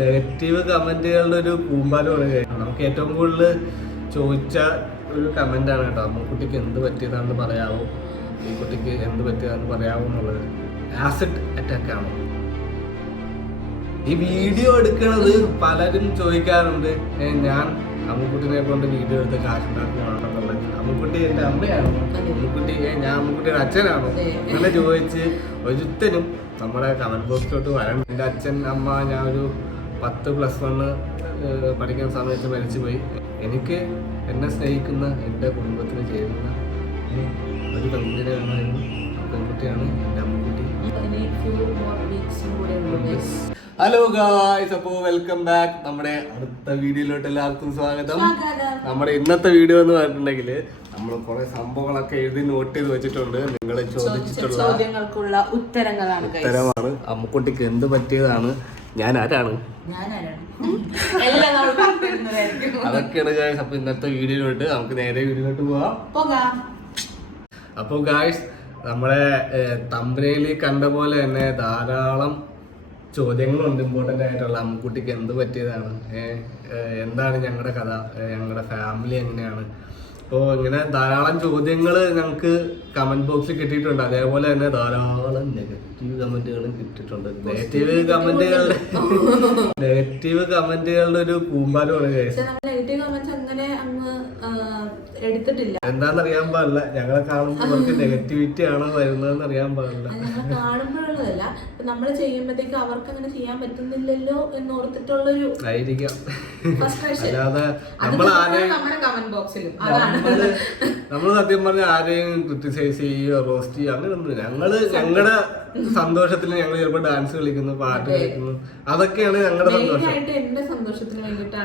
Negative കമന്റുകളുടെ ഒരു കൂമ്പാരമാണ്. നമുക്ക് ഏറ്റവും കൂടുതൽ ചോദിച്ച ഒരു കമന്റാണ് കേട്ടോ, അമ്മക്കുട്ടിക്ക് എന്ത് പറ്റിയതാണെന്ന് പറയാവോ, ഈ കുട്ടിക്ക് എന്ത് പറ്റിയതാണെന്ന് പറയാവോ എന്നുള്ളത്. ആസിഡ് അറ്റാക്ക് ആണ്. ഈ വീഡിയോ എടുക്കുന്നത് പലരും ചോദിക്കാറുണ്ട്, ഞാൻ അമ്മുക്കുട്ടിനെ കൊണ്ട് വീഡിയോ എടുത്ത് കാശുണ്ടാക്കുകയാണെന്നുള്ളത്. അമ്മുക്കുട്ടി എൻ്റെ അമ്മയാണോ, അമ്മുക്കുട്ടി ഞാൻ അമ്മുക്കുട്ടിയുടെ അച്ഛനാണോ അങ്ങനെ ചോദിച്ച് ഒരുത്തനും നമ്മുടെ കമന്റ് ബോക്സിലോട്ട് വരണം. എൻ്റെ അച്ഛൻ അമ്മ ഞാൻ ഒരു 10+1 പഠിക്കുന്ന സമയത്ത് മരിച്ചുപോയി. എനിക്ക് എന്നെ സ്നേഹിക്കുന്ന എൻ്റെ കുടുംബത്തിന് ചേരുന്ന ഒരു പെൺകുട്ടിയെ വേണമായിരുന്നു. ആ പെൺകുട്ടിയാണ് എൻ്റെ അമ്മുക്കുട്ടി. ഹലോ ഗായ്സ്, അപ്പോൾ വെൽക്കം ബാക്ക്. നമ്മുടെ അടുത്ത വീഡിയോയിലോട്ട് എല്ലാവർക്കും സ്വാഗതം. നമ്മുടെ ഇന്നത്തെ വീഡിയോ എന്ന് പറഞ്ഞിട്ടുണ്ടെങ്കിൽ നമ്മൾ കുറെ സംഭവങ്ങളൊക്കെ എഴുതി നോട്ട് ചെയ്ത് വെച്ചിട്ടുണ്ട്. നിങ്ങൾ ചോദിച്ചിട്ടുള്ള ചോദ്യങ്ങൾക്കുള്ള ഉത്തരമാണ്. അമ്മുക്കുട്ടിക്ക് എന്ത് പറ്റിയതാണ്, ഞാൻ ആരാണ്, അതൊക്കെയാണ് ഗായ്സ്. അപ്പൊ ഇന്നത്തെ വീഡിയോയിലോട്ട് നമുക്ക് നേരെ വീഡിയോയിലോട്ട് പോകാം. അപ്പോൾ ഗായ്സ്, നമ്മളെ തമ്പനയിൽ കണ്ട പോലെ തന്നെ ധാരാളം ചോദ്യങ്ങളുണ്ട് ഇമ്പോർട്ടൻ്റ് ആയിട്ടുള്ള. അമ്മുക്കുട്ടിക്ക് എന്ത് പറ്റിയതാണ്, എന്താണ് ഞങ്ങളുടെ കഥ, ഞങ്ങളുടെ ഫാമിലി എങ്ങനെയാണ്. അപ്പോൾ ഇങ്ങനെ ധാരാളം ചോദ്യങ്ങൾ ഞങ്ങൾക്ക് കമന്റ് ബോക്സിൽ കിട്ടിയിട്ടുണ്ട്. അതേപോലെ തന്നെ ധാരാളം നെഗറ്റീവ് കമന്റുകളും കിട്ടിയിട്ടുണ്ട്. നെഗറ്റീവ് കമന്റുകളുടെ ഒരു കൂമ്പാരമാണ് കേസ്. എന്താണെന്നറിയാൻ പാടില്ല. ഞങ്ങളെ കാണുമ്പോൾ അവർക്ക് നെഗറ്റിവിറ്റി ആണോ വരുന്നതെന്ന് അറിയാൻ പാടില്ല. കാണുമ്പോഴുള്ളതല്ല, നമ്മൾ ചെയ്യുമ്പോഴത്തേക്ക് അവർക്ക് അങ്ങനെ ചെയ്യാൻ പറ്റുന്നില്ലല്ലോ എന്ന് ഓർത്തിട്ടുള്ളൊരു ആയിരിക്കാം. അല്ലാതെ നമ്മള് സത്യം പറഞ്ഞ ആരെയും ക്രിട്ടിസൈസ് ചെയ്യുകയോ റോസ്റ്റ് ചെയ്യുകയോ അങ്ങനെയൊന്നും. ഞങ്ങളുടെ സന്തോഷത്തിന് ഞങ്ങൾ ചിലപ്പോൾ ഡാൻസ് കളിക്കുന്നു, പാട്ട് കളിക്കുന്നു, അതൊക്കെയാണ് ഞങ്ങളുടെ സന്തോഷം.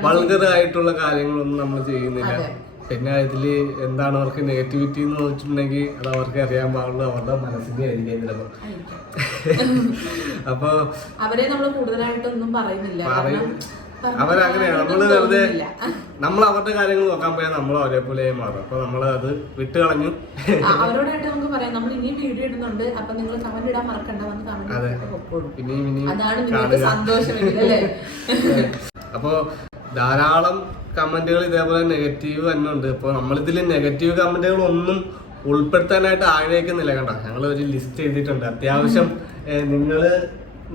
വൾഗർ ആയിട്ടുള്ള കാര്യങ്ങളൊന്നും നമ്മൾ ചെയ്യുന്നില്ല. പിന്നെ ഇതില് എന്താണ് അവർക്ക് നെഗറ്റിവിറ്റി എന്ന് വെച്ചിട്ടുണ്ടെങ്കിൽ അത് അവർക്ക് അറിയാൻ പാടുള്ളൂ, അവരുടെ മനസ്സിന്റെ ആയിരിക്കും ചിലപ്പോ. അപ്പൊ അവരെ നമ്മൾ കൂടുതലായിട്ടൊന്നും പറയുന്നില്ല. അവരങ്ങനെയാണ്. നമ്മള് വെറുതെ നമ്മൾ അവരുടെ കാര്യങ്ങൾ നോക്കാൻ പോയാൽ നമ്മൾ ഒരേപോലെ മാറും. അപ്പൊ നമ്മളത് വിട്ടുകളഞ്ഞു. അവരോടായിട്ട് നമുക്ക് പറയാം, നമ്മൾ ഇനി വീഡിയോ ഇടുന്നുണ്ട്, അപ്പൊ നിങ്ങൾ കമന്റ് ഇടാൻ മറക്കണ്ട. അപ്പൊ ധാരാളം കമന്റുകൾ ഇതേപോലെ നെഗറ്റീവ് തന്നെ ഉണ്ട്. അപ്പൊ നമ്മളിതിൽ നെഗറ്റീവ് കമന്റുകൾ ഒന്നും ഉൾപ്പെടുത്താനായിട്ട് ആഗ്രഹിക്കുന്നില്ല. കണ്ടോ, ഞങ്ങൾ ഒരു ലിസ്റ്റ് ചെയ്തിട്ടുണ്ട്. അത്യാവശ്യം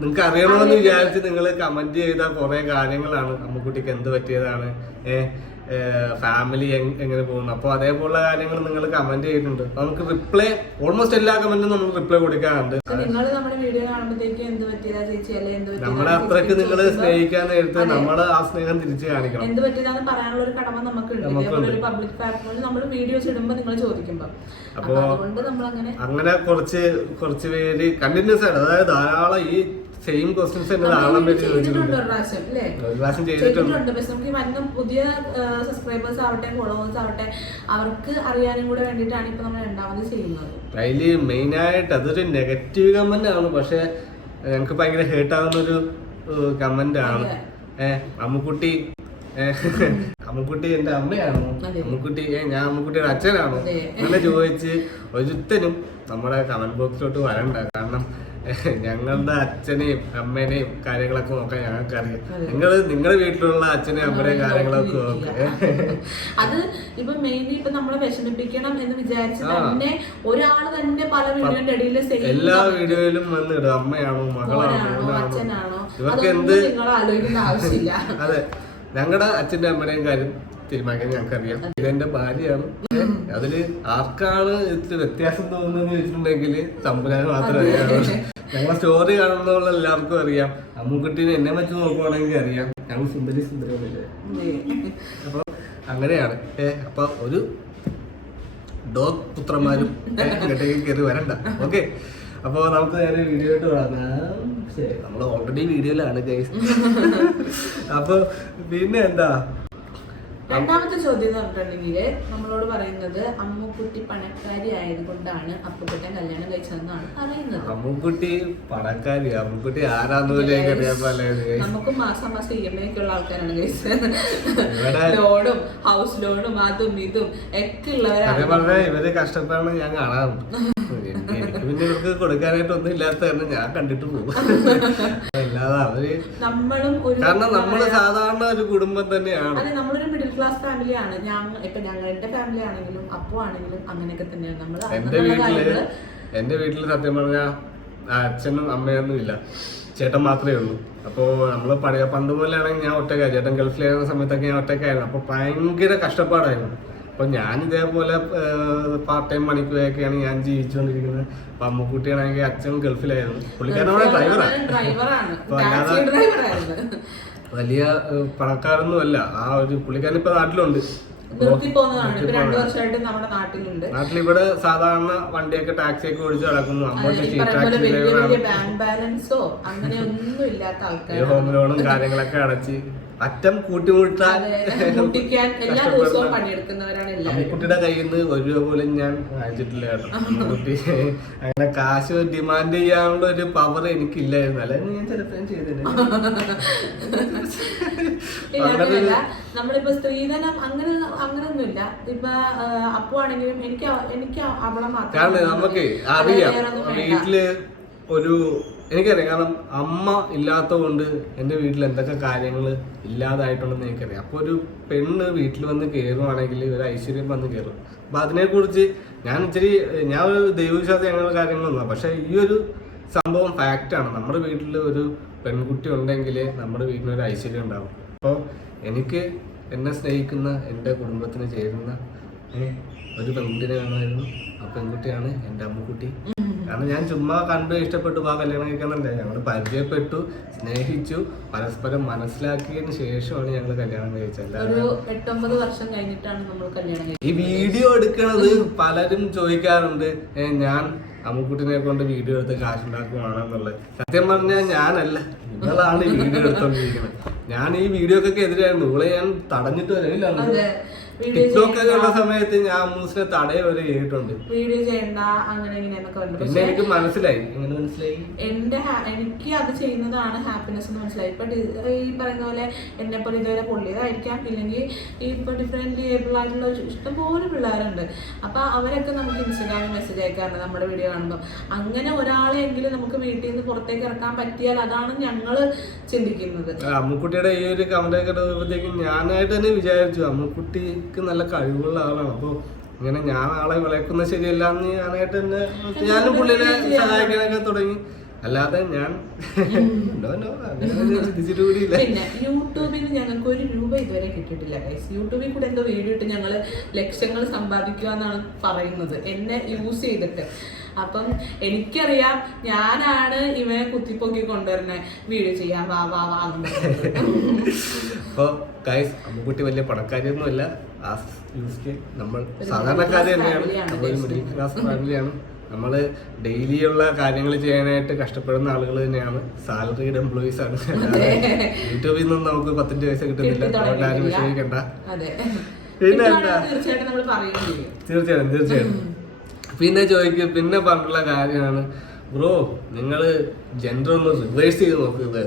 നിങ്ങൾക്ക് അറിയണമെന്ന് വിചാരിച്ച് നിങ്ങൾ കമന്റ് ചെയ്ത കുറെ കാര്യങ്ങളാണ്. അമ്മുക്കുട്ടിക്ക് എന്ത് പറ്റിയതാണ്, ഫാമിലി എങ്ങനെ പോകുന്നു. അപ്പോൾ അതേപോലുള്ള കാര്യങ്ങൾ നിങ്ങൾ കമന്റ് ചെയ്തിട്ടുണ്ട്. നമുക്ക് റിപ്ലൈ ഓൾമോസ്റ്റ് എല്ലാ കമന്റും നമ്മൾ റിപ്ലൈ കൊടുക്കാറുണ്ട്. നമ്മളെ അത്രക്ക് നിങ്ങൾ സ്നേഹിക്കാൻ നേരത്തെ നമ്മൾ ആ സ്നേഹം തിരിച്ചു കാണിക്കണം. എന്ത് പറ്റിയതാന്ന് പറയാനുള്ള ഒരു കടമ നമുക്കുണ്ട്. പബ്ലിക് പ്ലാറ്റ്ഫോമിൽ നമ്മൾ വീഡിയോസ് ഇടുമ്പോൾ നിങ്ങൾ ചോദിക്കുമ്പോൾ അപ്പോ അങ്ങനെ കുറച്ച് പേര് കണ്ടിന്യൂസ് ആയിട്ട്, അതായത് ധാരാളം ഈ സെയിം ക്വസ്റ്റ്യൻസ് തന്നെ ധാരാളം പേര് ചോദിച്ചിട്ടുണ്ട്. പുതിയ സബ്സ്ക്രൈബേഴ്സ് ആവട്ടെ, ഫോളോവേഴ്സ് ആവട്ടെ, അവർക്ക് അറിയാനും കൂടെ വേണ്ടിയിട്ടാണ് ഇപ്പൊ നമ്മൾ രണ്ടാമത് ചെയ്യുന്നത്. അതില് മെയിൻ ആയിട്ട് അതൊരു നെഗറ്റീവ് കമന്റ് ആണ്, പക്ഷെ ഞങ്ങൾക്ക് ഭയങ്കര ഹേർട്ട് ആവുന്ന ഒരു കമന്റ് ആണ്. അമ്മുക്കുട്ടി എന്റെ അമ്മയാണോ, അമ്മുക്കുട്ടി ഞാൻ അമ്മുക്കുട്ടിയുടെ അച്ഛനാണോ അങ്ങനെ ചോദിച്ച് ഒരുത്തനും നമ്മുടെ കമന്റ് ബോക്സിലോട്ട് വരണ്ട. കാരണം ഞങ്ങളുടെ അച്ഛനെയും അമ്മേനെയും കാര്യങ്ങളൊക്കെ നോക്കാൻ ഞങ്ങൾക്ക് അറിയാം. നിങ്ങളുടെ വീട്ടിലുള്ള അച്ഛനെയും അമ്മയുടെയും കാര്യങ്ങളൊക്കെ നോക്കാം. അത് ഇപ്പൊ മെയിൻലി ഇപ്പൊ നമ്മളെ വിഷമിപ്പിക്കണം എന്ന് വിചാരിച്ച് തന്നെ ഒരാള് തന്നെ പല വീഡിയോന്റെ ഇടയിൽ എല്ലാ വീഡിയോയിലും വന്നിടും അമ്മയാണോ, മകളാണോ, അച്ഛനാണോ, ഇവർക്ക് എന്ത് നിങ്ങൾ ആലോചിക്കേണ്ട ആവശ്യമില്ല. അതെ, ഞങ്ങളുടെ അച്ഛന്റെ അമ്മയുടെയും കാര്യം തീരുമാനിക്കാൻ ഞങ്ങൾക്കറിയാം. ഇതെന്റെ ഭാര്യയാണ്. അതില് ആർക്കാണ് ഇത്തിരി വ്യത്യാസം തോന്നുന്നത് വെച്ചിട്ടുണ്ടെങ്കിൽ തമ്പുരാന് മാത്രമേ അറിയാമോ. ഞങ്ങളെ സ്റ്റോറി കാണുന്നുള്ള എല്ലാവർക്കും അറിയാം. അമ്മുക്കുട്ടീനെ എന്നെ വെച്ച് നോക്കുവാണെങ്കിൽ അറിയാം ഞങ്ങൾ സുന്ദരിയല്ലേ. അപ്പൊ അങ്ങനെയാണ്. അപ്പൊ ഒരു ഡോഗ് പുത്രന്മാരും ഇങ്ങോട്ടേക്ക് കയറി വരണ്ട. ഓക്കെ, അപ്പൊ നമുക്ക് നേരെ വീഡിയോയിട്ട് തുടങ്ങാം. നമ്മൾ ഓൾറെഡി വീഡിയോയിലാണ് ഗൈസ്. അപ്പൊ പിന്നെ എന്താ രണ്ടാമത്തെ ചോദ്യം എന്ന് പറഞ്ഞിട്ടുണ്ടെങ്കിൽ നമ്മളോട് പറയുന്നത് അമ്മുക്കുട്ടി പണക്കാരി ആയതുകൊണ്ടാണ് അപ്പുക്കുട്ടൻ കല്യാണം കഴിച്ചതെന്നാണ് പറയുന്നത്. അമ്മുക്കുട്ടി പണക്കാരി, അമ്മുക്കുട്ടി ആരാന്ന് നമുക്ക് മാസം മാസം EMI ഒക്കെ ഉള്ള ആൾക്കാരാണ് കഴിച്ചത്. ലോണും ഹൗസ് ലോണും അതും ഇതും ഒക്കെ ഉള്ളവരാണ്. ഇവര് കഷ്ടപ്പാടാണ് ഞാൻ കാണാറുണ്ട്. പിന്നെ ഇവർക്ക് കൊടുക്കാനായിട്ട് ഒന്നും ഇല്ലാത്ത കാരണം ഞാൻ കണ്ടിട്ട് പോകും. അല്ലാതെ അവര് നമ്മളും ഒരു കാരണം നമ്മള് സാധാരണ ഒരു കുടുംബം തന്നെയാണ്. അതെ, നമ്മളൊരു മിഡിൽ ക്ലാസ് ഫാമിലിയാണ്. ഇപ്പൊ എന്റെ ഫാമിലി ആണെങ്കിലും അപ്പു ആണെങ്കിലും അങ്ങനെയൊക്കെ തന്നെയാണ് നമ്മൾ. എന്റെ വീട്ടില് സത്യം പറഞ്ഞ അച്ഛനും അമ്മയൊന്നും ഇല്ല, ചേട്ടൻ മാത്രമേ ഉള്ളൂ. അപ്പോൾ നമ്മൾ പണ്ട് പോലെയാണെങ്കിൽ ഞാൻ ഒറ്റക്കായി, ചേട്ടൻ ഗൾഫിലായിരുന്ന സമയത്തൊക്കെ ഞാൻ ഒറ്റക്കായിരുന്നു. അപ്പോൾ ഭയങ്കര കഷ്ടപ്പാടായിരുന്നു. അപ്പോൾ ഞാൻ ഇതേപോലെ പാർട്ട് ടൈം പണിക്കൊക്കെയാണ് ഞാൻ ജീവിച്ചുകൊണ്ടിരിക്കുന്നത്. അപ്പോൾ അമ്മുക്കുട്ടിയാണെങ്കിൽ അച്ഛൻ ഗൾഫിലായിരുന്നു, പുള്ളിക്കാരനോടെ ഡ്രൈവറാണ്. അപ്പോൾ അല്ലാതെ വലിയ പണക്കാരൊന്നും അല്ല. ആ ഒരു പുള്ളിക്കാരൻ ഇപ്പൊ നാട്ടിലുണ്ട്, നാട്ടിലിവിടെ സാധാരണ വണ്ടിയൊക്കെ ടാക്സി ഒക്കെ ഓടിച്ച് നടക്കുന്നു. ഹോം ലോണും കാര്യങ്ങളൊക്കെ അടച്ച് അറ്റം കൂട്ടിമുട്ടാൻ എല്ലാ ദിവസവും പണിയെടുക്കുന്നവരാണ് എല്ലാവരും. കുട്ടിയുടെ കയ്യിൽ നിന്ന് ഒരു രൂപ പോലും ഞാൻ വാങ്ങിച്ചിട്ടില്ല കേട്ടോ. കുട്ടി അങ്ങനെ കാശ് ഡിമാൻഡ് ചെയ്യാനുള്ള ഒരു പവർ എനിക്കില്ലായിരുന്നു, അല്ലെങ്കിൽ ഞാൻ ചിലപ്പോൾ ചെയ്തേനെ. നമ്മളിപ്പോ സ്ത്രീധനം അങ്ങനെയൊന്നുമില്ല. ഇപ്പൊ അപ്പു ആണെങ്കിലും എനിക്ക് അവളെ മാത്രം. കാരണം നമുക്ക് അറിയാം വീട്ടില് എനിക്കറിയാം. കാരണം അമ്മ ഇല്ലാത്തത് കൊണ്ട് എൻ്റെ വീട്ടിൽ എന്തൊക്കെ കാര്യങ്ങൾ ഇല്ലാതായിട്ടുണ്ടെന്ന് എനിക്കറിയാം. അപ്പോൾ ഒരു പെണ്ണ് വീട്ടിൽ വന്ന് കയറുവാണെങ്കിൽ ഒരു ഐശ്വര്യം വന്ന് കയറും. അപ്പം അതിനെക്കുറിച്ച് ഞാൻ ഒരു ദൈവവിശ്വാസം അങ്ങനെയുള്ള കാര്യങ്ങളൊന്നും, പക്ഷേ ഈ ഒരു സംഭവം ഫാക്റ്റാണ്. നമ്മുടെ വീട്ടിൽ ഒരു പെൺകുട്ടി ഉണ്ടെങ്കിൽ നമ്മുടെ വീട്ടിനൊരു ഐശ്വര്യം ഉണ്ടാവും. അപ്പോൾ എനിക്ക് എന്നെ സ്നേഹിക്കുന്ന എൻ്റെ കുടുംബത്തിന് ചേരുന്ന ഒരു പെൺകുട്ടിനെ വേണമായിരുന്നു. ആ പെൺകുട്ടിയാണ് എൻ്റെ അമ്മുക്കുട്ടി. കാരണം ഞാൻ ചുമ്മാ കണ്ടു ഇഷ്ടപ്പെട്ടു ആ കല്യാണം കഴിക്കാനല്ല, ഞങ്ങൾ പരിചയപ്പെട്ടു, സ്നേഹിച്ചു, പരസ്പരം മനസ്സിലാക്കിയതിന് ശേഷമാണ് ഞങ്ങൾ കല്യാണം കഴിച്ചത്. ഒരു 8-9 വർഷം കഴിഞ്ഞിട്ടാണ് നമ്മൾ കല്യാണം കഴിച്ചത്. ഈ വീഡിയോ എടുക്കുന്നത് പലരും ചോദിക്കാറുണ്ട്, ഞാൻ അമ്മുക്കുട്ടിനെ കൊണ്ട് വീഡിയോ എടുത്ത് കാശുണ്ടാക്കുവാണെന്നുള്ളത്. സത്യം പറഞ്ഞാൽ ഞാനല്ല, നിങ്ങളാണ് ഈ വീഡിയോ എടുത്തോണ്ടിരിക്കുന്നത്. ഞാൻ ഈ വീഡിയോക്കൊക്കെ എതിരായിരുന്നു. ഇവളെ ഞാൻ തടഞ്ഞിട്ട് വരില്ല. ടിക്ടോക്ക് ഒക്കെ ഉള്ള സമയത്ത് ഞാൻ മൂസിനെ തടയ വരെ ചെയ്തിട്ടുണ്ട്. വീഡിയോ ചെയ്യണ്ട അങ്ങനെ ഇങ്ങനെയൊക്കെ പറഞ്ഞു. പിന്നെ എനിക്ക് മനസ്സിലായി. എങ്ങനെ മനസ്സിലായി? എനിക്ക് അത് ചെയ്യുന്നതാണ് ഹാപ്പിനെസ് എന്ന് മനസ്സിലായി. ഇപ്പൊ ഈ പറയുന്ന പോലെ എന്നെ പോലെ ഇതുവരെ പൊള്ളിയതായിരിക്കാം, ഇല്ലെങ്കിൽ ഇപ്പൊ ഡിഫറെന്റ് ഏബിൾ ആയിട്ടുള്ള ഇഷ്ടംപോലെ പിള്ളേരുണ്ട്. അപ്പൊ അവരൊക്കെ നമുക്ക് ഇൻസ്റ്റാഗ്രാമിൽ മെസ്സേജ് അയക്കാറുണ്ട് നമ്മുടെ വീഡിയോ കാണുമ്പോൾ. അങ്ങനെ ഒരാളെങ്കിലും നമുക്ക് വീട്ടിൽ നിന്ന് പുറത്തേക്ക് ഇറക്കാൻ പറ്റിയാൽ അതാണ് ഞങ്ങള് ചിന്തിക്കുന്നത്. അമ്മുക്കുട്ടിയുടെ ഈ ഒരു കമന്റ് ഒക്കെ ഇടുമ്പോഴത്തേക്കും ഞാനായിട്ട് തന്നെ വിചാരിച്ചു അമ്മുക്കുട്ടി നല്ല കഴിവുള്ള ആളാണ്. അപ്പൊ ഇങ്ങനെ ഞാൻ ആളെ വിളക്കുന്ന ശരിയല്ല എന്ന് ഞാനായിട്ട് തന്നെ ഞാനും പുള്ളിനെ സഹായിക്കാനൊക്കെ തുടങ്ങി. അല്ലാതെ ഞാൻ പിന്നെ യൂട്യൂബിൽ ഞങ്ങൾക്ക് 1 രൂപ ഇതുവരെ കിട്ടിയിട്ടില്ല ഗൈസ്. യൂട്യൂബിൽ കൂടെ എന്തോ വീഡിയോ ഇട്ട് ഞങ്ങള് ലക്ഷങ്ങൾ സമ്പാദിക്കുക എന്നാണ് പറയുന്നത്, എന്നെ യൂസ് ചെയ്തിട്ട്. അപ്പം എനിക്കറിയാം ഞാനാണ് ഇവനെ കുത്തിപ്പൊക്കി കൊണ്ടുവരുന്നത്, വീഡിയോ ചെയ്യാൻ വാ വാ വാ. അപ്പൊ ഗൈസ് അമ്മുക്കുട്ടി വലിയ പണക്കാരിയൊന്നുമല്ല, നമ്മൾ സാധാരണക്കാര് തന്നെയാണ്, മിഡിൽ ക്ലാസ് ഫാമിലിയാണ്. നമ്മള് ഡെയിലി ഉള്ള കാര്യങ്ങൾ ചെയ്യാനായിട്ട് കഷ്ടപ്പെടുന്ന ആളുകൾ തന്നെയാണ്, സാലറീഡ് എംപ്ലോയീസ് ആണ്. യൂട്യൂബിൽ നിന്നും നമുക്ക് 10 പൈസ കിട്ടുന്നില്ല, അതുകൊണ്ട് ആരും വിഷമിക്കണ്ട. പിന്നെ എന്താ, തീർച്ചയായിട്ടും പിന്നെ ചോദിക്കും. പിന്നെ പറഞ്ഞിട്ടുള്ള കാര്യമാണ്, ബ്രോ നിങ്ങള് ജെൻഡർ ഒന്ന് റിവേഴ്സ് ചെയ്ത് നോക്കുന്നത്.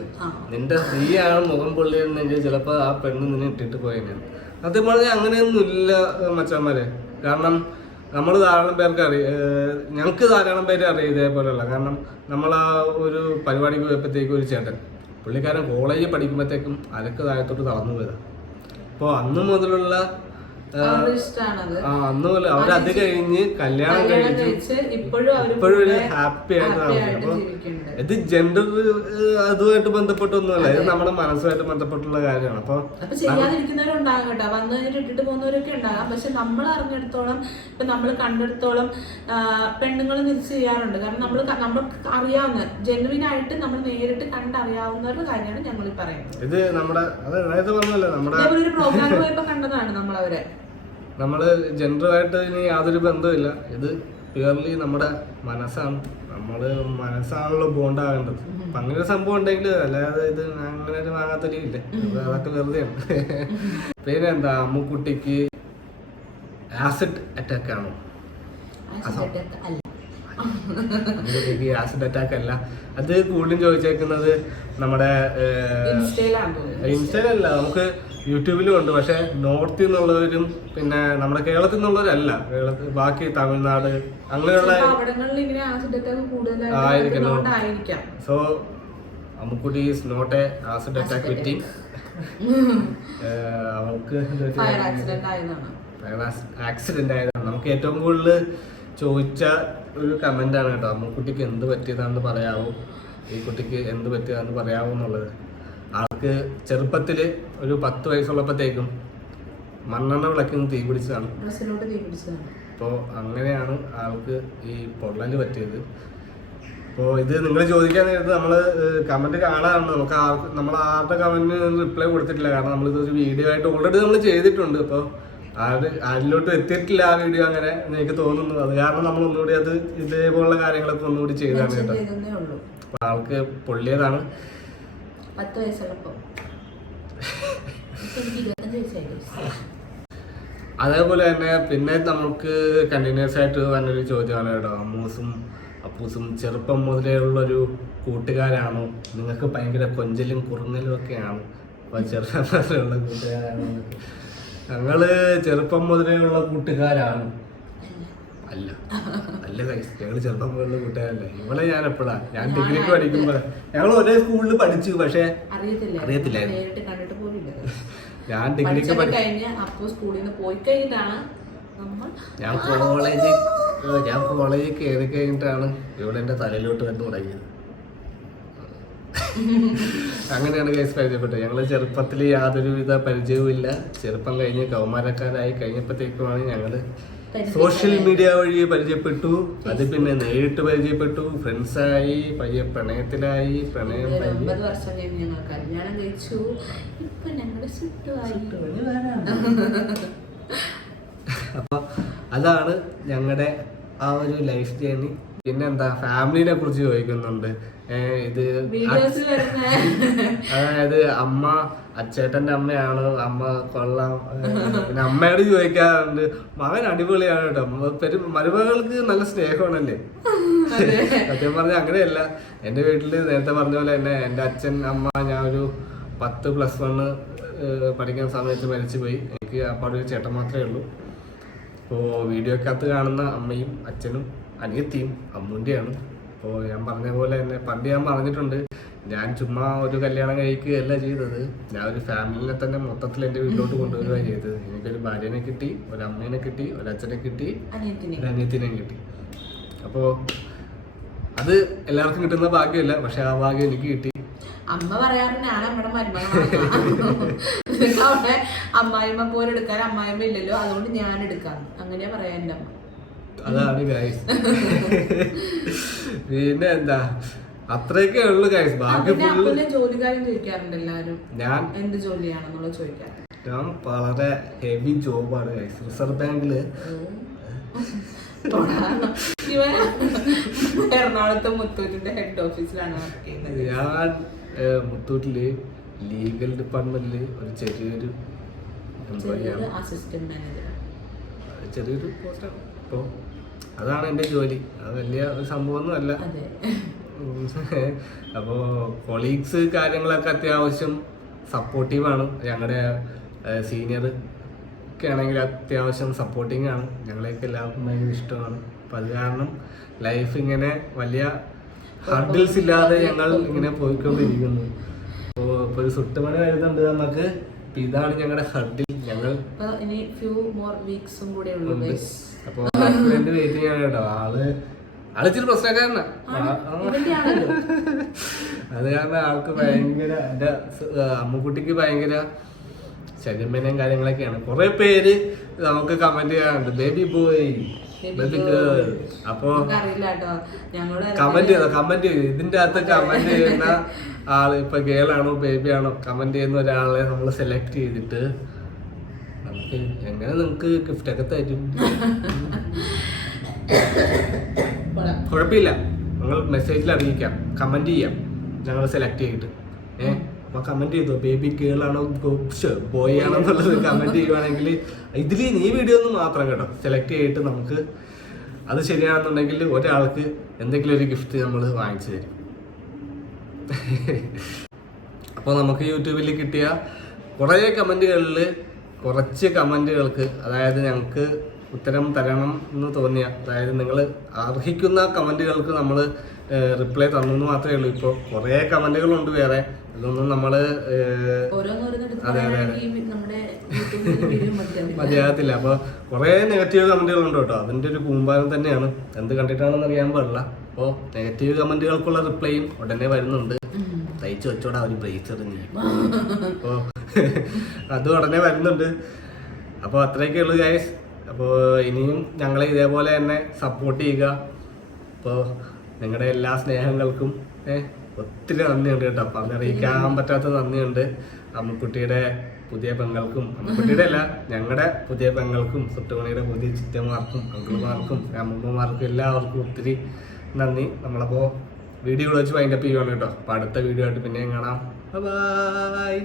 നിന്റെ സ്ത്രീയാണ് മുഖം പൊള്ളിയിരുന്നെങ്കിൽ ചിലപ്പോൾ ആ പെണ്ണ് നിന്നെ ഇട്ടിട്ട് പോയതിനാണ്. സത്യം പറഞ്ഞാൽ അങ്ങനെയൊന്നും ഇല്ല മച്ചാന്മാരെ. കാരണം നമ്മൾ ധാരാളം പേർക്ക് ഞങ്ങൾക്ക് ധാരാളം പേര് അറിയാം ഇതേപോലെയുള്ള. കാരണം നമ്മൾ ആ ഒരു പരിപാടിക്ക് പോയപ്പോഴത്തേക്കും ഒരു ചേട്ടൻ, പുള്ളിക്കാരൻ കോളേജിൽ പഠിക്കുമ്പോഴത്തേക്കും അരക്ക് താഴത്തോട്ട് തളർന്നു പോയതാണ്. അപ്പോൾ അന്ന് മുതലുള്ള അന്ന് പോലെ അവരത് കഴിഞ്ഞ് കല്യാണം കഴിച്ച് ഇപ്പോഴും ഒരു ഹാപ്പി ആയിട്ട് നടക്കും. അപ്പൊ ഇത് ജെൻഡർ അതുമായിട്ട് ബന്ധപ്പെട്ടൊന്നുമല്ല, ഇത് നമ്മുടെ മനസ്സുമായിട്ട് ബന്ധപ്പെട്ടുള്ള കാര്യമാണ്. അപ്പൊ ചെയ്യാതിരിക്കുന്നവരുണ്ടാകും കേട്ടോ, വന്ന് ഇട്ടിട്ട് പോകുന്നവരൊക്കെ ഉണ്ടാകാം. പക്ഷെ നമ്മൾ അറിഞ്ഞെടുത്തോളം, ഇപ്പൊ നമ്മൾ കണ്ടെടുത്തോളം പെണ്ണുങ്ങൾ തിരിച്ച് ചെയ്യാറുണ്ട്. കാരണം നമ്മൾക്ക് അറിയാവുന്ന ജെനുവിനായിട്ട് നമ്മൾ നേരിട്ട് കണ്ടറിയാവുന്നവരുടെ കാര്യമാണ് ഞങ്ങൾ ഈ പറയുന്നത്. ഇത് നമ്മുടെ ഒരു പ്രോഗ്രാം പോയപ്പോ കണ്ടതാണ് നമ്മളവരെ. നമ്മള് ജെൻഡറുമായിട്ട് ഇനി യാതൊരു ബന്ധമില്ല. ഇത് പ്യുവർലി നമ്മുടെ മനസ്സാണ്. നമ്മള് മനസ്സാണല്ലോ ബോണ്ടാകേണ്ടത്. അപ്പൊ അങ്ങനെ ഒരു സംഭവം ഉണ്ടെങ്കിൽ, അല്ലാതെ ഇത് അങ്ങനെ ഒരു വാങ്ങാത്തൊരില്ല, അതൊക്കെ വെറുതെയാണ്. പിന്നെ എന്താ, അമ്മുക്കുട്ടിക്ക് ആസിഡ് അറ്റാക്ക് ആണോ? ആസിഡ് അറ്റാക്ക് അല്ല, അത് കൂടുതലും ചോദിച്ചേക്കുന്നത് നമ്മുടെ ഇൻസ്റ്റയിലല്ല, നമുക്ക് യൂട്യൂബിലും ഉണ്ട്. പക്ഷെ നോർത്തിൽ നിന്നുള്ളവരും പിന്നെ നമ്മുടെ കേരളത്തിൽ നിന്നുള്ളവരല്ല, ബാക്കി തമിഴ്നാട് അങ്ങനെയുള്ള ആയിരിക്കണം. So Ammukutty is not a acid attack victim. അവൾക്ക് ഫയർ ആക്സിഡന്റ് ആയതാണ്. നമുക്ക് ഏറ്റവും കൂടുതൽ ചോദിച്ച ഒരു കമന്റാണ് കേട്ടോ, അമ്മുക്കുട്ടിക്ക് എന്ത് പറ്റിയതാണെന്ന് പറയാവോ, ഈ കുട്ടിക്ക് എന്ത് പറ്റിയതാണെന്ന് പറയാവോ എന്നുള്ളത്. ആൾക്ക് ചെറുപ്പത്തിൽ ഒരു 10 വയസ്സുള്ളപ്പോഴത്തേക്കും മണ്ണെണ്ണ വിളക്കിന് തീ പിടിച്ചതാണ്. അപ്പോൾ അങ്ങനെയാണ് ആൾക്ക് ഈ പൊള്ളൽ പറ്റിയത്. അപ്പോൾ ഇത് നിങ്ങൾ ചോദിക്കാൻ നേരത്ത് നമ്മൾ കമന്റ് കാണാറുണ്ട്, നമ്മൾ ആരുടെ കമന്റിന് റിപ്ലൈ കൊടുത്തിട്ടില്ല. കാരണം നമ്മളിതൊരു വീഡിയോ ആയിട്ട് ഓൾറെഡി നമ്മൾ ചെയ്തിട്ടുണ്ട്. അപ്പോൾ അതിലോട്ട് എത്തിയിട്ടില്ല ആ വീഡിയോ അങ്ങനെ എനിക്ക് തോന്നുന്നു. അത് കാരണം നമ്മൾ ഒന്നുകൂടി അത് ഇതേപോലുള്ള കാര്യങ്ങളൊക്കെ ഒന്നുകൂടി ചെയ്താണ് കേട്ടോ. അപ്പോൾ ആൾക്ക് പൊള്ളിയതാണ് 10 വയസ്സുള്ളപ്പോൾ. അതേപോലെ തന്നെ പിന്നെ നമുക്ക് കണ്ടിന്യൂസ് ആയിട്ട് വന്നൊരു ചോദ്യമാണ് കേട്ടോ, അമ്മൂസും അപ്പൂസും ചെറുപ്പം മുതലേ ഉള്ളൊരു കൂട്ടുകാരാണോ, നിങ്ങൾക്ക് ഭയങ്കര കൊഞ്ചലും കുറുങ്ങലും ഒക്കെയാണ് അപ്പോൾ ചെറുപ്പം മുതലുള്ള കൂട്ടുകാരാണോ? ഞങ്ങള് ചെറുപ്പം മുതലേ ഉള്ള കൂട്ടുകാരാണ്. അല്ല അല്ല ഗൈസ്, ഞങ്ങള് ചെറുപ്പം മുതലുള്ള കൂട്ടുകാരല്ല. ഇവളെ ഞാൻ എപ്പോഴാ, ഞാൻ ഡിഗ്രിക്ക് പഠിക്കുമ്പോ ഞങ്ങൾ ഒരേ സ്കൂളിൽ പഠിച്ചു, പക്ഷെ അറിയത്തില്ലായിരുന്നു. ഞാൻ ഡിഗ്രിക്ക് ഞാൻ കോളേജിൽ കയറി കഴിഞ്ഞിട്ടാണ് ഇവിടെ എന്റെ തലയിലോട്ട് വന്ന് തുടങ്ങിയത്. അങ്ങനെയാണ് കേസ് പരിചയപ്പെട്ടത്. ഞങ്ങള് ചെറുപ്പത്തിൽ യാതൊരുവിധ പരിചയവും ഇല്ല. ചെറുപ്പം കഴിഞ്ഞ് കൗമാരക്കാരായി കഴിഞ്ഞപ്പോഴത്തേക്കുമാണ് ഞങ്ങള് സോഷ്യൽ മീഡിയ വഴി പരിചയപ്പെട്ടു. അത് പിന്നെ നേരിട്ട് പരിചയപ്പെട്ടു, ഫ്രണ്ട്സായി, പയ്യെ പ്രണയത്തിലായി, പ്രണയം 9 വർഷം കഴിഞ്ഞ് ഞങ്ങൾ കല്യാണം കഴിച്ചു. ഇപ്പൊ ഞങ്ങളുടെ അപ്പൊ അതാണ് ഞങ്ങളുടെ ആ ഒരു ലൈഫ് ജേർണി. പിന്നെന്താ, ഫാമിലിനെ കുറിച്ച് ചോദിക്കുന്നുണ്ട്. ഇത് അതായത് അമ്മ അച്ചേട്ടന്റെ അമ്മയാണ്, അമ്മ കൊള്ളാം. പിന്നെ അമ്മയോട് ചോദിക്കാറുണ്ട്, മകൻ അടിപൊളിയാണ് കേട്ടോ, മരുമകൾക്ക് നല്ല സ്നേഹമാണല്ലേ. സത്യം പറഞ്ഞാൽ അങ്ങനെയല്ല. എൻ്റെ വീട്ടിൽ നേരത്തെ പറഞ്ഞ പോലെ തന്നെ എൻ്റെ അച്ഛൻ അമ്മ ഞാൻ ഒരു 10+1 പഠിക്കുന്ന സമയത്ത് മരിച്ചുപോയി. എനിക്ക് അപ്പാടൊരു ചേട്ടൻ മാത്രമേ ഉള്ളൂ. അപ്പോൾ വീഡിയോക്കകത്ത് കാണുന്ന അമ്മയും അച്ഛനും അനിയത്തിയും അമ്മൂൻ്റെയാണ്. അപ്പോൾ ഞാൻ പറഞ്ഞ പോലെ തന്നെ പണ്ട് ഞാൻ പറഞ്ഞിട്ടുണ്ട്, ഞാൻ ചുമ്മാ ഒരു കല്യാണം കഴിക്കുകയല്ല ചെയ്തത്, ഞാൻ ഒരു ഫാമിലിനെ തന്നെ മൊത്തത്തിൽ എൻ്റെ വീട്ടിലോട്ട് കൊണ്ടുവരികയാണ് ചെയ്തത്. എനിക്കൊരു ഭാര്യനെ കിട്ടി, ഒരു അമ്മേനെ കിട്ടി, ഒരു അച്ഛനെ കിട്ടി, ഒരു അനിയത്തിനെയും കിട്ടി. അപ്പോൾ അത് എല്ലാവർക്കും കിട്ടുന്ന ഭാഗ്യമല്ല, പക്ഷെ ആ ഭാഗ്യം എനിക്ക് കിട്ടി. അമ്മ പറയാറ് ഞാൻ നമ്മുടെ മരുമകളെ അമ്മായിമ്മ പോലെ എടുക്കാൻ അമ്മായിമ്മ ഇല്ലല്ലോ, അതുകൊണ്ട് ഞാൻ എടുക്കാം, അങ്ങനെയാ പറയാ എൻ്റെ അമ്മ. അതാണ് ഗൈസ്. പിന്നെ എന്താ, അത്രയൊക്കെ ഉള്ളു ഗൈസ്. ബാക്കി ജോലിക്കാരും ചോദിക്കാറുണ്ട് എല്ലാരും, ഞാൻ എന്ത് ജോലിയാണെന്നുള്ള ചോദിക്കാറ്. ഞാൻ വളരെ ഹെവി ജോബാണ് ഗൈസ്. റിസർവ് ബാങ്കില് എറണാകുളത്തെ മുത്തൂറ്റിന്റെ ഹെഡ് ഓഫീസിലാണ് വർക്ക് ചെയ്യുന്നത്. ഞാൻ മുത്തൂറ്റില് ലീഗൽ ഡിപ്പാർട്ട്മെന്റില് ഒരു ചെറിയൊരു അസിസ്റ്റന്റ് മാനേജർ, ചെറിയൊരു പോസ്റ്റാണ്. അപ്പോൾ അതാണ് എൻ്റെ ജോലി. അത് വലിയ ഒരു സംഭവമൊന്നും അല്ല. അപ്പോൾ കൊളീഗ്സ് കാര്യങ്ങളൊക്കെ അത്യാവശ്യം സപ്പോർട്ടീവാണ്. ഞങ്ങളുടെ സീനിയർ ഒക്കെ ആണെങ്കിൽ അത്യാവശ്യം സപ്പോർട്ടിങ് ആണ്. ഞങ്ങളെയൊക്കെ എല്ലാവർക്കും ഭയങ്കര ഇഷ്ടമാണ്. അപ്പം അത് കാരണം ലൈഫ് ഇങ്ങനെ വലിയ ഹർഡിൽസ് ഇല്ലാതെ ഞങ്ങൾ ഇങ്ങനെ പോയിക്കൊണ്ടിരിക്കുന്നു. അപ്പോൾ ഇപ്പോൾ ഒരു സുട്ടുമണി വരുന്നുണ്ട് നമുക്ക്. അപ്പം ഇതാണ് ഞങ്ങളുടെ ഹർഡിൽ. ഞങ്ങൾ ഇനി ഫ്യൂ മോർ വീക്സും കൂടെ ഉള്ളൂ. അപ്പോൾ വേണ്ടി വെയിറ്റിംഗ് ആണ് കേട്ടോ. ആള് ഇച്ചിരി പ്രശ്നക്കാരനാ. അത് കാരണം ആൾക്ക് ഭയങ്കര, എൻ്റെ അമ്മുക്കുട്ടിക്ക് ഭയങ്കര ശരീരമേനയും കാര്യങ്ങളൊക്കെയാണ്. കുറെ പേര് നമുക്ക് കമന്റ് ചെയ്യാറുണ്ട്, ബേബി ബോയ്, ബേബി ഗേൾ. അപ്പൊ കമന്റ് ചെയ്തു. ഇതിന്റെ അകത്ത് കമന്റ് ചെയ്യുന്ന ആള് ഇപ്പൊ ഗേളാണോ ബേബി ആണോ കമന്റ് ചെയ്യുന്ന ഒരാളെ നമ്മൾ സെലക്ട് ചെയ്തിട്ട് നമുക്ക് എങ്ങനെ നിങ്ങൾക്ക് ഗിഫ്റ്റ് ഒക്കെ തരും. കുഴപ്പമില്ല, നിങ്ങൾ മെസ്സേജിൽ അറിയിക്കാം, കമന്റ് ചെയ്യാം, ഞങ്ങൾ സെലക്ട് ചെയ്തിട്ട്. അപ്പൊ കമന്റ് ചെയ്തോ, ബേബി ഗേൾ ആണോ ബോയ് ആണോ എന്നുള്ളത് കമന്റ് ചെയ്യുവാണെങ്കിൽ ഇതിൽ ഈ വീഡിയോ ഒന്ന് മാത്രം കേട്ടോ സെലക്ട് ചെയ്തിട്ട് നമുക്ക് അത് ശരിയാണെന്നുണ്ടെങ്കിൽ ഒരാൾക്ക് എന്തെങ്കിലും ഒരു ഗിഫ്റ്റ് നമ്മൾ വാങ്ങിച്ചു തരും. അപ്പോൾ നമുക്ക് യൂട്യൂബിൽ കിട്ടിയ കുറേ കമന്റുകളിൽ കുറച്ച് കമന്റുകൾക്ക്, അതായത് ഞങ്ങൾക്ക് ഉത്തരം തരണം എന്ന് തോന്നിയ, അതായത് നിങ്ങൾ അർഹിക്കുന്ന കമൻറ്റുകൾക്ക് നമ്മൾ റിപ്ലൈ തന്നു മാത്രമേ ഉള്ളൂ. ഇപ്പോൾ കുറേ കമൻറ്റുകളുണ്ട് വേറെ, ഇതൊന്നും നമ്മൾ മതിയാകത്തില്ല. അപ്പോൾ കുറേ നെഗറ്റീവ് കമൻറ്റുകളുണ്ട് കേട്ടോ. അതിൻ്റെ ഒരു കൂമ്പാരം തന്നെയാണ്, എന്ത് കണ്ടിട്ടാണെന്ന് അറിയാൻ പാടില്ല. അപ്പോൾ നെഗറ്റീവ് കമൻറ്റുകൾക്കുള്ള റിപ്ലൈയും ഉടനെ വരുന്നുണ്ട്. തയ്ച്ചു വെച്ചോടാ ഒരു ബ്രേസർ നീ, അപ്പോൾ അത് ഉടനെ വരുന്നുണ്ട്. അപ്പോൾ അത്രയൊക്കെ ഉള്ളൂ ഗൈസ്. അപ്പോൾ ഇനിയും ഞങ്ങളെ ഇതേപോലെ തന്നെ സപ്പോർട്ട് ചെയ്യുക. അപ്പോൾ നിങ്ങളുടെ എല്ലാ സ്നേഹങ്ങൾക്കും ഒത്തിരി നന്ദിയുണ്ട് കേട്ടോ. പറഞ്ഞറിയിക്കാൻ പറ്റാത്ത നന്ദിയുണ്ട്. അമ്മുക്കുട്ടിയുടെ പുതിയ പെങ്ങൾക്കും, അമ്മുക്കുട്ടിയുടെ അല്ല ഞങ്ങളുടെ പുതിയ പെങ്ങൾക്കും, സുട്ടുമണിയുടെ പുതിയ ചിറ്റന്മാർക്കും, അങ്കിൾമാർക്കും, അമ്മൂമ്മമാർക്കും എല്ലാവർക്കും ഒത്തിരി നന്ദി. നമ്മളപ്പോൾ വീഡിയോ വെച്ച് വൈൻഡപ്പ് ചെയ്യുവാണ് കേട്ടോ. അപ്പോൾ അടുത്ത വീഡിയോ ആയിട്ട് പിന്നെയും കാണാം. ബൈ.